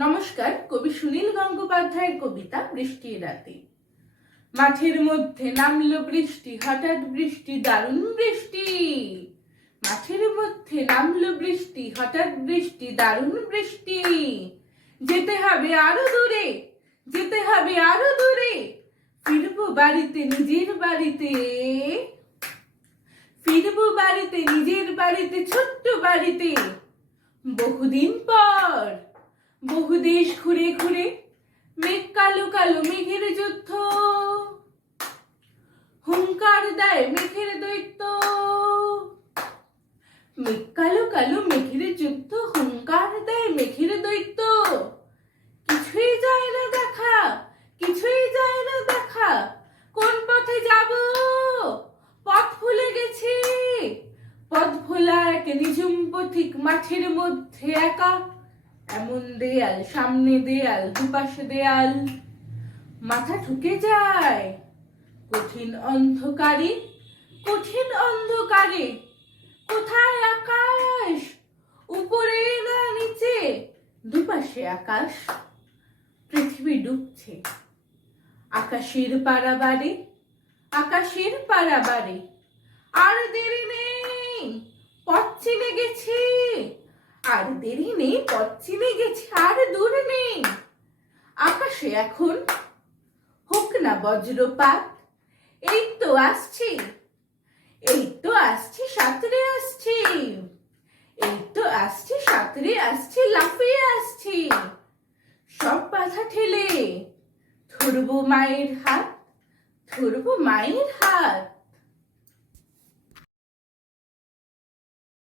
নমস্কার, কবি সুনীল গঙ্গোপাধ্যায়ের কবিতা বৃষ্টির রাতে। মাঠের মধ্যে নামলো বৃষ্টি, হঠাৎ বৃষ্টি, দারুণ বৃষ্টি। মাঠের মধ্যে নামলো বৃষ্টি, হঠাৎ বৃষ্টি, দারুণ বৃষ্টি। যেতে হবে আরও দূরে, যেতে হবে আরও দূরে। ফিরবো বাড়িতে নিজের বাড়িতে। ফিরবো বাড়িতে নিজের বাড়িতে, ছোট্ট বাড়িতে। বহুদিন পর বহু দেশ ঘুরে ঘুরে মেঘ কালো কালো মেঘের যুদ্ধ। হুঙ্কার দেয় মেঘের দৈত্য। মেঘ কালো কালো মেঘের যুদ্ধ, হুঙ্কার দেয় মেঘের দৈত্য। কিছুই যায় না দেখা, কিছুই যায় না দেখা, কোন পথে যাব? পথ ভুলে গেছি। পথ ভোলা এক নিঝুম পথিক মাঠের মধ্যে একা এমন দেয়াল, সামনে দেয়াল, দুপাশে দেয়াল। মাথা ঢুকে যায়। কঠিন অন্ধকারে কঠিন অন্ধকারে। কোথায় আকাশ? উপরে না নিচে? দুপাশে আকাশ। পৃথিবী ডুবছে। আকাশের পারাবারে আকাশের পারাবারে। আর দেরি নেই, পথ চিনে গেছি। আর দেরি নেই পথ চিনে গেছি, আর দূর নেই। আকাশে এখন হোক না বজ্রপাত, এই তো আসছি, এই তো আসছি, সাঁতরে আসছি, এই তো আসছি, সাঁতরে আসছি, লাফিয়ে আসছি। সব বাধা ঠেলে ধরবো মায়ের হাত, ধরবো মায়ের হাত।